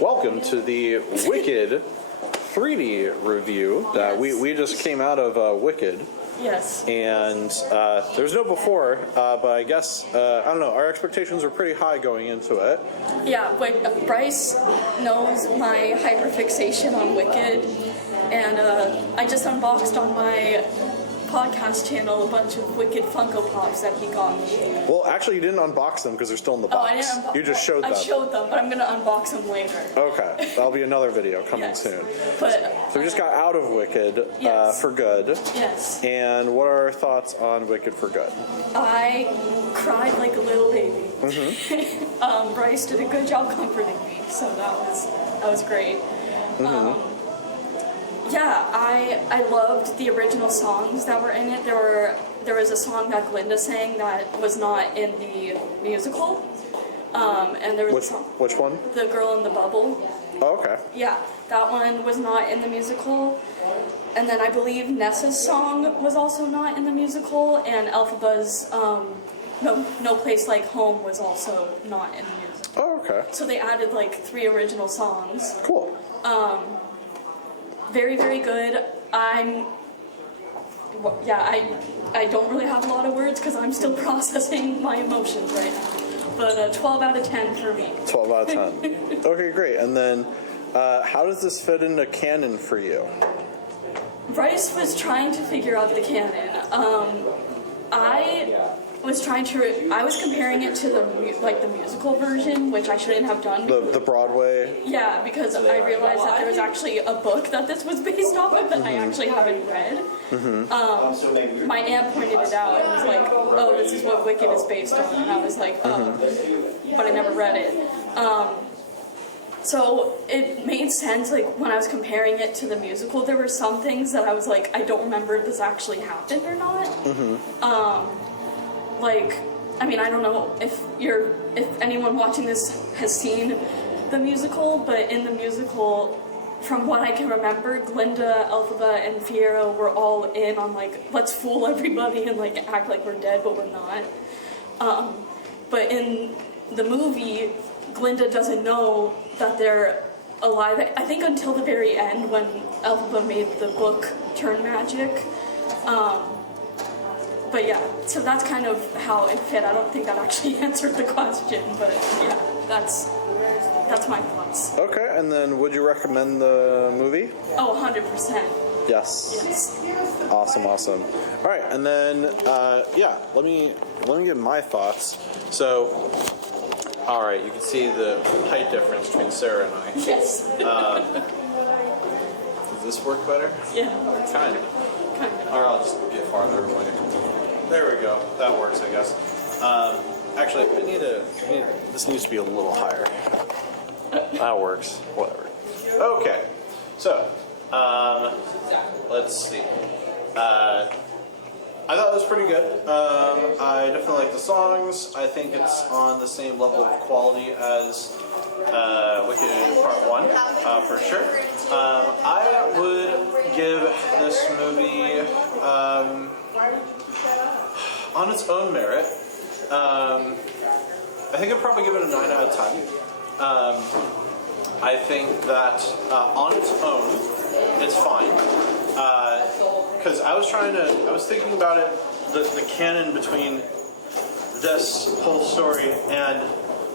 Welcome to the Wicked 3D review. We just came out of Wicked. Yes. And there's no before, but I guess, I don't know, our expectations were pretty high going into it. Yeah, but Bryce knows my hyperfixation on Wicked, and I just unboxed on my podcast channel a bunch of Wicked Funko Pops that he got me. Well, actually, you didn't unbox them because they're still in the box. Oh, I didn't unbox You just showed them. I showed them, but I'm going to unbox them later. Okay, that'll be another video coming Yes. soon. But So we just got out of Wicked Yes. for good. yes, And what are our thoughts on Wicked for good? I cried like a little baby. Bryce did a good job comforting me, so that was great. Yeah, I loved the original songs that were in it. There was a song that Glinda sang that was not in the musical, and there was a song, Which one? The Girl in the Bubble. Oh, okay. Yeah, that one was not in the musical. And then I believe Nessa's song was also not in the musical, and Elphaba's No Place Like Home was also not in the musical. Oh, okay. So they added like 3 original songs. Cool. Very, very good. I don't really have a lot of words because I'm still processing my emotions right now. But 12 out of 10 for me. 12 12 out of 10. Okay, great. And then, how does this fit into canon for you? Bryce was trying to figure out the canon. I was comparing it to the musical version, which I shouldn't have done. The Broadway? Yeah, because I realized that there was actually a book that this was based off of that I actually haven't read. My aunt pointed it out and was like, oh, this is what Wicked is based on. And I was like, oh, but I never read it. So it made sense, like, when I was comparing it to the musical, there were some things that I was like, I don't remember if this actually happened or not. Like, I mean, I don't know if anyone watching this has seen the musical, but in the musical, from what I can remember, Glinda, Elphaba, and Fiero were all in on, like, let's fool everybody and, like, act like we're dead, but we're not. But in the movie, Glinda doesn't know that they're alive, I think until the very end when Elphaba made the book turn magic. But yeah, so that's kind of how it fit. I don't think that actually answered the question, but yeah, that's my thoughts. Okay, and then would you recommend the movie? Oh, 100%. Yes. Yes. Awesome. All right, and then let me give my thoughts. So, all right, you can see the height difference between Sarah and I. Yes. Does this work better? Yeah. Kind of. Or I'll just get farther away. There we go. That works, I guess. Actually, this needs to be a little higher. That works. Whatever. Okay. So, let's see. I thought it was pretty good. I definitely like the songs. I think it's on the same level of quality as Wicked Part 1, for sure. I would give this movie, on its own merit, I think I'd probably give it a 9 out of 10. I think that on its own, it's fine. Because I was thinking about it, the canon between this whole story and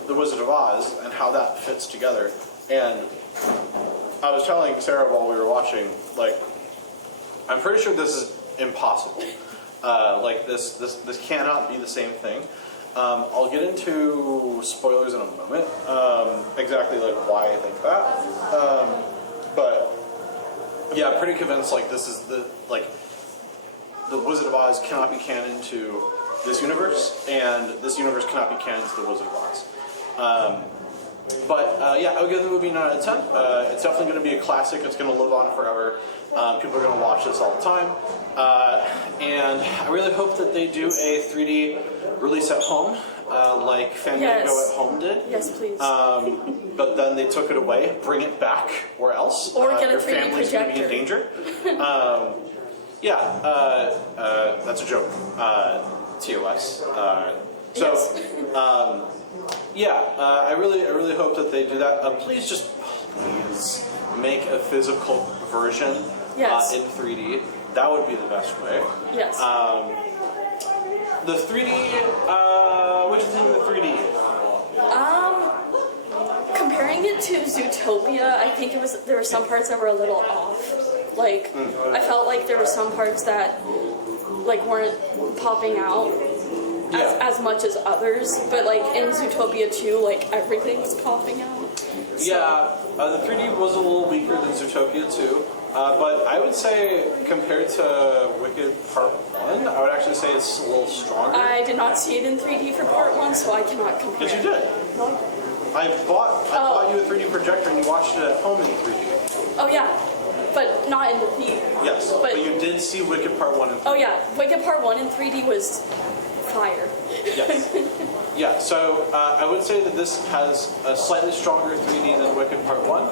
The Wizard of Oz and how that fits together. And I was telling Sarah while we were watching, like, I'm pretty sure this is impossible. Like, this cannot be the same thing. I'll get into spoilers in a moment, exactly like why I think that. But yeah, I'm pretty convinced like this is the Wizard of Oz cannot be canon to this universe, and this universe cannot be canon to the Wizard of Oz. Yeah, I would give the movie 9 out of 10. It's definitely going to be a classic. It's going to live on forever. People are going to watch this all the time. And I really hope that they do a 3D release at home, like Fandango at Home did. Yes, please. But then they took it away. Bring it back, or else Or get a your 3D family's going to be in projector. danger. That's a joke. TOS. Yeah, I really hope that they do that. Please make a physical version Yes. in 3D. That would be the best way. Yes. The 3D, what do you think of the 3D? Comparing it to Zootopia, I think there were some parts that were a little off. Like, I felt like there were some parts that like weren't popping out as much as others. But like in Zootopia 2, like everything was popping out. So. Yeah, the 3D was a little weaker than Zootopia 2. But I would say, compared to Wicked Part 1, I would actually say it's a little stronger. I did not see it in 3D for Part 1, so I cannot compare. Yes, you did. No. I bought you a 3D projector and you watched it at home in 3D. Oh yeah, but not in the theater. Yes, but you did see Wicked Part 1 in 3D. Oh yeah, Wicked Part 1 in 3D was fire. Yes. Yeah, so I would say that this has a slightly stronger 3D than Wicked Part 1.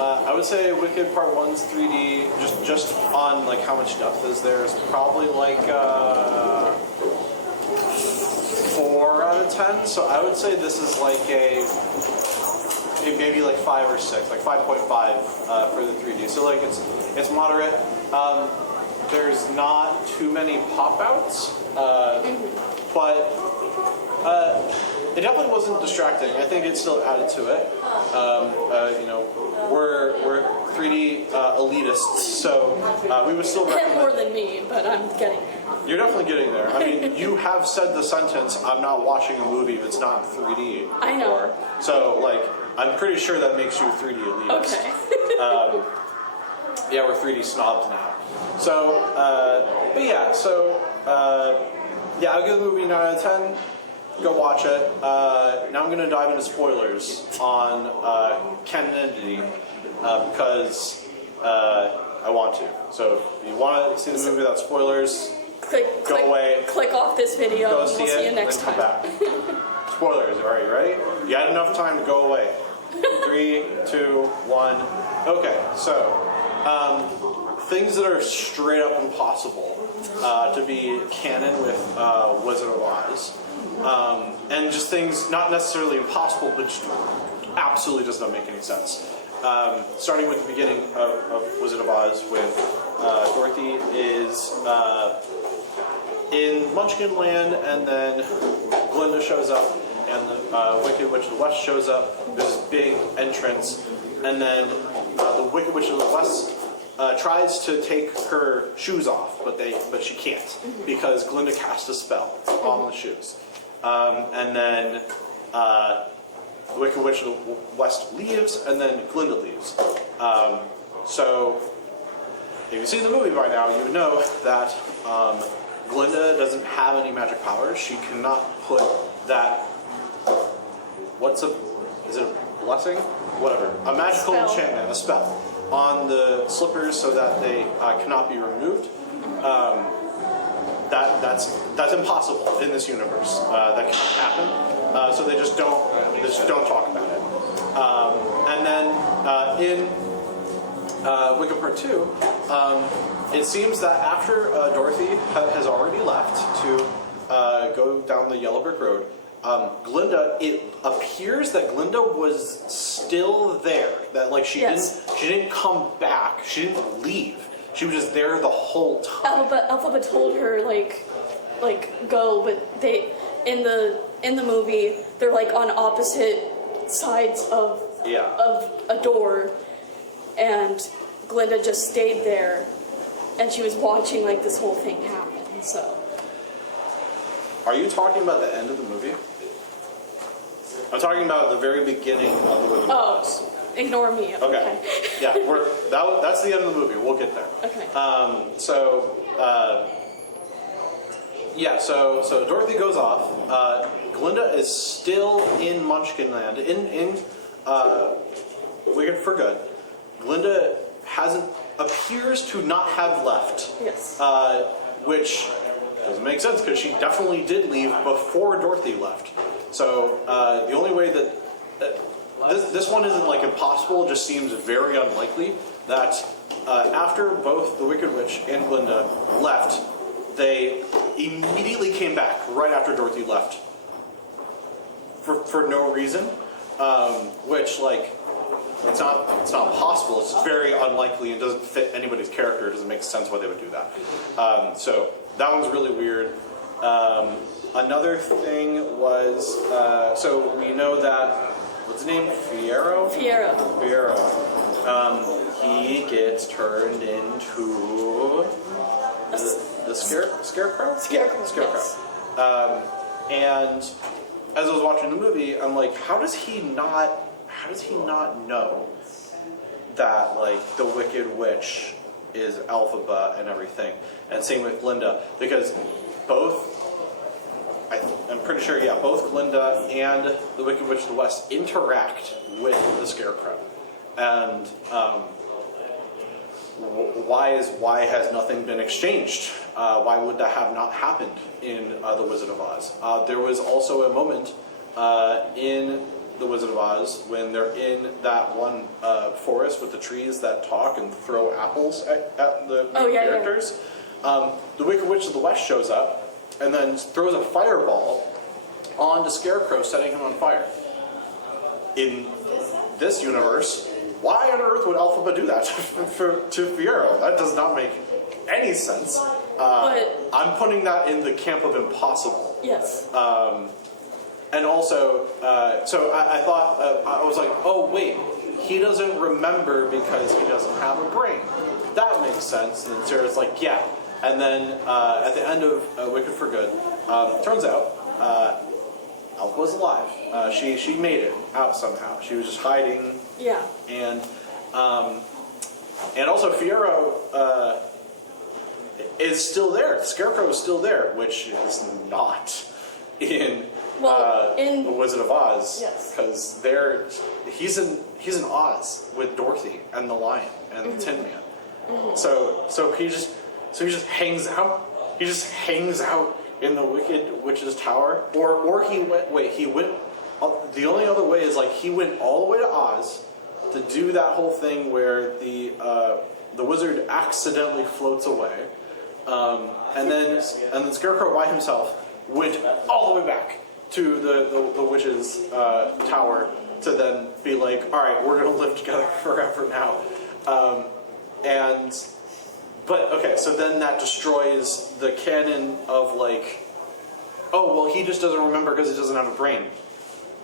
I would say Wicked Part 1's 3D, just on like how much depth is there, is probably like 4 out of 10. So I would say this is like maybe like 5 or 6, like 5.5 for the 3D. So like it's moderate. There's not too many pop outs, but. It definitely wasn't distracting. I think it still added to it. We're 3D elitists, so we would still recommend. More than me, but I'm getting there. You're definitely getting there. I mean, you have said the sentence, "I'm not watching a movie that's not 3D." I know. Before. So, like, I'm pretty sure that makes you a 3D elitist. Okay. Yeah, we're 3D snobs now. So, but yeah, so yeah, I'll give the movie 9 out of 10. Go watch it. Now I'm going to dive into spoilers on Canonity because I want to. So if you want to see the movie without spoilers, go away. Click off this video. Go And see we'll see you it, next and time. come back. Spoilers. All right, you ready? You had enough time to go away. 3, 2, 1. Okay, so things that are straight up impossible to be canon with Wizard of Oz. And just things not necessarily impossible, but just absolutely does not make any sense. Starting with the beginning of Wizard of Oz, with Dorothy is in Munchkin Land, and then Glinda shows up, and the Wicked Witch of the West shows up. There's this big entrance, and then the Wicked Witch of the West tries to take her shoes off, but she can't because Glinda cast a spell on the shoes. And then the Wicked Witch of the West leaves, and then Glinda leaves. So, if you've seen the movie by now, you would know that Glinda doesn't have any magic powers. She cannot put that. Is it a blessing? Whatever. A magical enchantment, a spell, on the slippers so that they cannot be removed. That's impossible in this universe. That cannot happen. So they just don't talk about it. And then in Wicked Part 2, it seems that after Dorothy has already left to go down the Yellow Brick Road, Glinda, it appears that Glinda was still there. That like she didn't come back. She didn't leave. She was just there the whole time. Elphaba told her like go, but they in the movie they're like on opposite sides of a door, and Glinda just stayed there, and she was watching like this whole thing happen. So, are you talking about the end of the movie? I'm talking about the very beginning of the Wizard of Oz. Ignore me. Okay. Yeah, that's the end of the movie. We'll get there. Okay. So Dorothy goes off. Glinda is still in Munchkinland, in Wicked for Good. Glinda appears to not have left. Yes. Which doesn't make sense because she definitely did leave before Dorothy left. So the only way that this one isn't like impossible, just seems very unlikely that after both the Wicked Witch and Glinda left, they immediately came back right after Dorothy left. for no reason, which like it's not possible. It's very unlikely and doesn't fit anybody's character. It doesn't make sense why they would do that. So that one's really weird. Another thing was so we know that what's his name? Fiyero. He gets turned into the scarecrow. Scarecrow. Yes. And as I was watching the movie, I'm like, how does he not know that like the Wicked Witch is Elphaba and everything? And same with Glinda, because I'm pretty sure, yeah, both Glinda and the Wicked Witch of the West interact with the Scarecrow. And why has nothing been exchanged? Why would that have not happened in The Wizard of Oz? There was also a moment in The Wizard of Oz when they're in that one forest with the trees that talk and throw apples at the characters. Yeah. The Wicked Witch of the West shows up and then throws a fireball onto Scarecrow, setting him on fire. In this universe, why on earth would Elphaba do that to Fiyero? That does not make any sense. I'm putting that in the camp of impossible. Yes. And also, so I thought, I was like, oh wait, he doesn't remember because he doesn't have a brain. That makes sense. And Sarah's like, yeah. And then at the end of Wicked for Good, turns out Elf was alive. She made it out somehow. She was just hiding. Yeah. And also Fiyero is still there. The Scarecrow is still there, which is not in in The Wizard of Oz. Yes. Because he's in Oz with Dorothy and the Lion and the Tin Man. Mm-hmm. So he just hangs out. He just hangs out in the Wicked Witch's Tower, or he went. The only other way is like he went all the way to Oz to do that whole thing where the wizard accidentally floats away, and then Scarecrow by himself went all the way back to the witch's tower to then be like, all right, we're gonna live together forever now, But, okay, so then that destroys the canon of, like, oh, well, he just doesn't remember because he doesn't have a brain.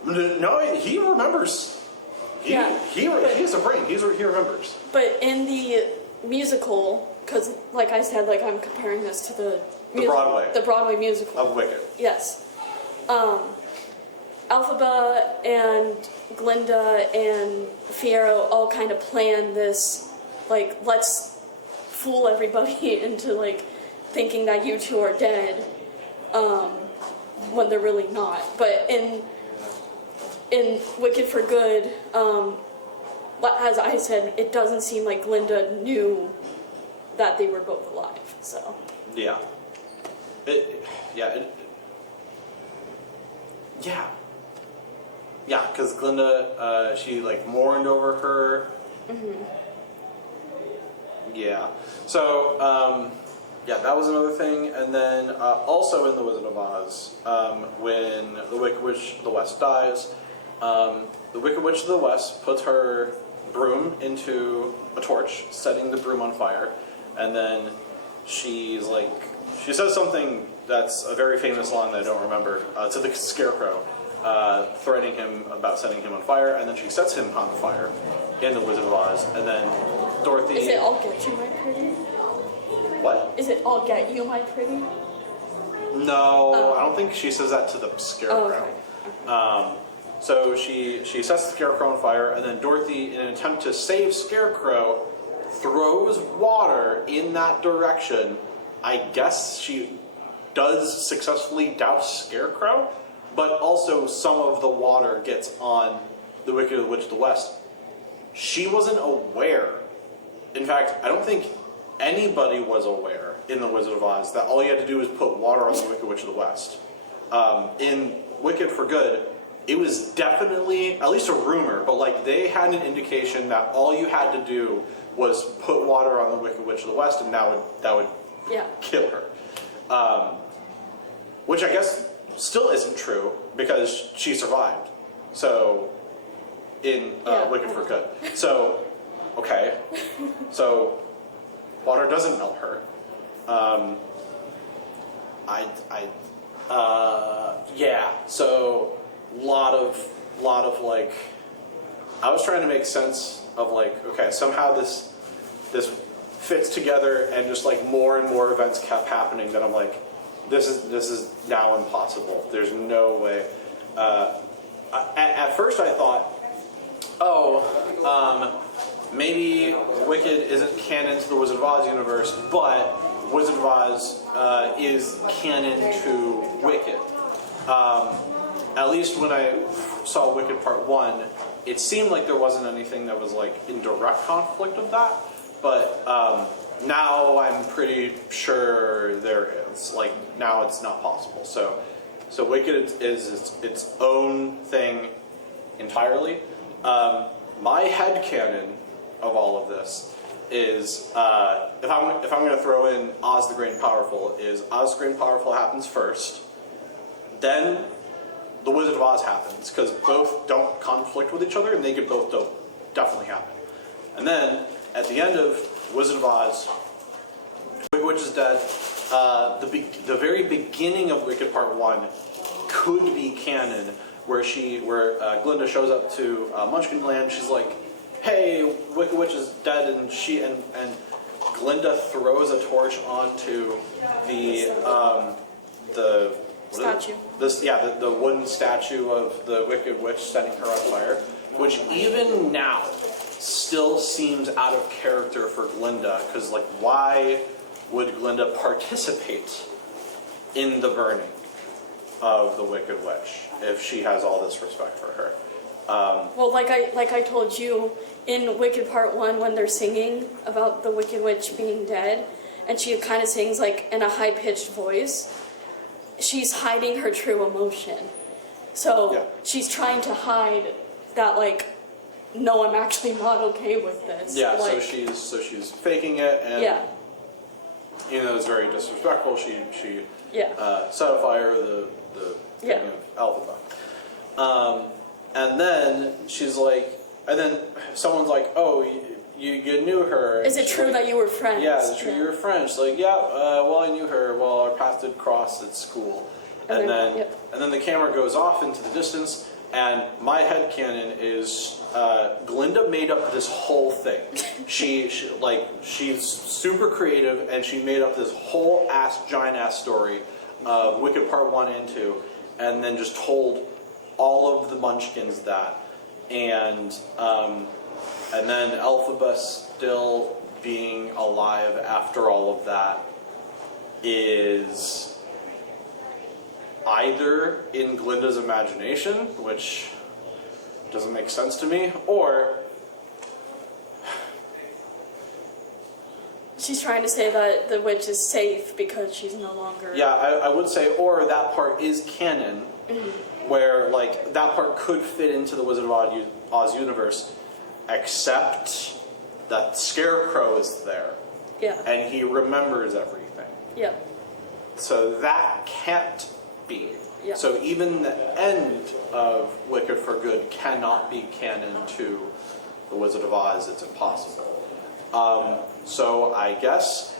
No, he remembers. He has a brain. He remembers. But in the musical, because, like I said, like, I'm comparing this to the Broadway musical. Of Wicked. Yes. Elphaba and Glinda and Fiyero all kind of plan this, like, let's fool everybody into like thinking that you two are dead when they're really not. But in Wicked for Good, as I said, it doesn't seem like Glinda knew that they were both alive. So yeah, because Glinda she like mourned over her. Mm-hmm. Yeah. So, that was another thing. And then also in The Wizard of Oz, when the Wicked Witch of the West dies, the Wicked Witch of the West puts her broom into a torch, setting the broom on fire. And then she says something that's a very famous line that I don't remember, to the Scarecrow, threatening him about setting him on fire. And then she sets him on fire in The Wizard of Oz. And then Dorothy... Is it I'll get you, my pretty? What? Is it I'll get you, my pretty? No, I don't think she says that to the Scarecrow. Oh, okay. So she sets the Scarecrow on fire, and then Dorothy, in an attempt to save Scarecrow, throws water in that direction. I guess she does successfully douse Scarecrow, but also some of the water gets on the Wicked Witch of the West. She wasn't aware. In fact, I don't think anybody was aware in The Wizard of Oz that all you had to do was put water on the Wicked Witch of the West. In Wicked for Good, it was definitely, at least a rumor, but like they had an indication that all you had to do was put water on the Wicked Witch of the West, and that would kill her. Which I guess still isn't true because she survived. So, in Yeah. Wicked for Good. So, okay. So, water doesn't melt her. Yeah. So, lot of like, I was trying to make sense of like, okay, somehow this fits together, and just like more and more events kept happening that I'm like, this is now impossible. There's no way. At first I thought, maybe Wicked isn't canon to the Wizard of Oz universe, but Wizard of Oz is canon to Wicked. At least when I saw Wicked Part 1, it seemed like there wasn't anything that was like in direct conflict with that, but now I'm pretty sure there is. Like, now it's not possible. So Wicked is its own thing entirely. My headcanon of all of this is, if I'm going to throw in Oz the Great and Powerful, is Oz the Great and Powerful happens first, then The Wizard of Oz happens, because both don't conflict with each other, and they could both definitely happen. And then, at the end of Wizard of Oz, Wicked Witch is dead. The very beginning of Wicked Part 1 could be canon, where Glinda shows up to Munchkin Land. She's like, "Hey, Wicked Witch is dead," and Glinda throws a torch onto the Statue. The wooden statue of the Wicked Witch, setting her on fire, which even now still seems out of character for Glinda, because like, why would Glinda participate in the burning of the Wicked Witch if she has all this respect for her? Well, like I told you, in Wicked Part 1, when they're singing about the Wicked Witch being dead, and she kind of sings like in a high-pitched voice, she's hiding her true emotion. So Yeah. she's trying to hide that, like, no, I'm actually not okay with this. Yeah, like, so she's faking it, and yeah, it's very disrespectful. She yeah, set afire the Yeah. thing of Elphaba. And then she's like, and then someone's like, "Oh, you knew her." Is it She's true like, that you were friends? Yeah, is it true you were friends? She's like, "Yeah, well, I knew her. Well, our paths did cross at school." And then the camera goes off into the distance, and my headcanon is Glinda made up this whole thing. She's super creative, and she made up this whole giant ass story of Wicked Part 1 and 2, and then just told all of the Munchkins that, and then Elphaba still being alive after all of that is either in Glinda's imagination, which doesn't make sense to me, or she's trying to say that the witch is safe because she's no longer... yeah, I would say, or that part is canon, where like that part could fit into the Wizard of Oz universe, except that Scarecrow is there, Yeah, and he remembers everything. yeah, So that can't be. Yeah. So even the end of Wicked for Good cannot be canon to the Wizard of Oz. It's impossible. So I guess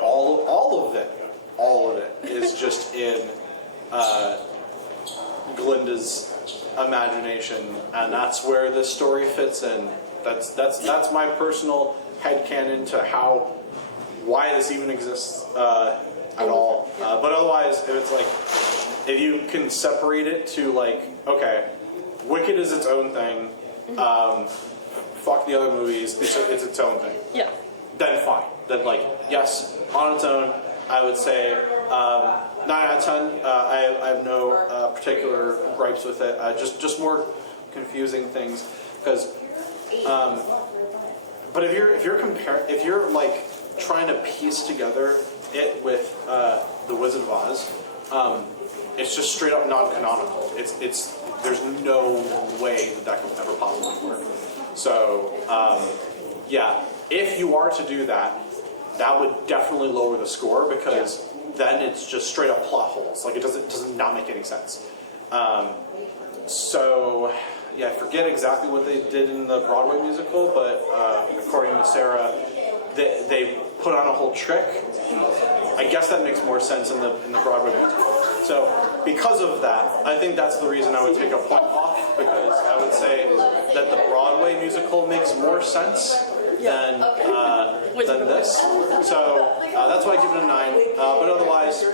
all of it is just in Glinda's imagination, and that's where this story fits in. That's my personal headcanon to why this even exists at all. But otherwise, if it's like, if you can separate it to like, okay, Wicked is its own thing. Fuck the other movies. It's its own thing. yeah. Then fine. Then like, yes, on its own, I would say 9 out of 10. I have no particular gripes with it. Just more confusing things because. But if you're like trying to piece together it with the Wizard of Oz, it's just straight up non-canonical. There's no way that could ever possibly work. So yeah, if you are to do that, that would definitely lower the score because then it's just straight up plot holes. Like it does not make any sense. So yeah, I forget exactly what they did in the Broadway musical, but according to Sarah, they put on a whole trick. I guess that makes more sense in the Broadway musical. So because of that, I think that's the reason I would take a point off, because I would say that the Broadway musical makes more sense than this. So that's why I give it a 9. But otherwise,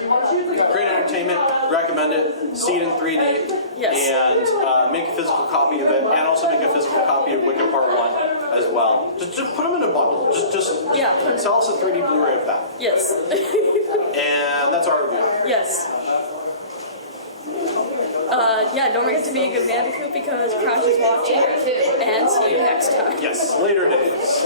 great entertainment. Recommend it. See it in 3D. Yes. And make a physical copy of it, and also make a physical copy of Wicked Part 1 as well. Just put them in a bundle. Just sell us a 3D Blu-ray of that. Yes. And that's our review. Yes. Don't forget to be a good Bandicoot because Crash is watching, and see you next time. Yes, later days.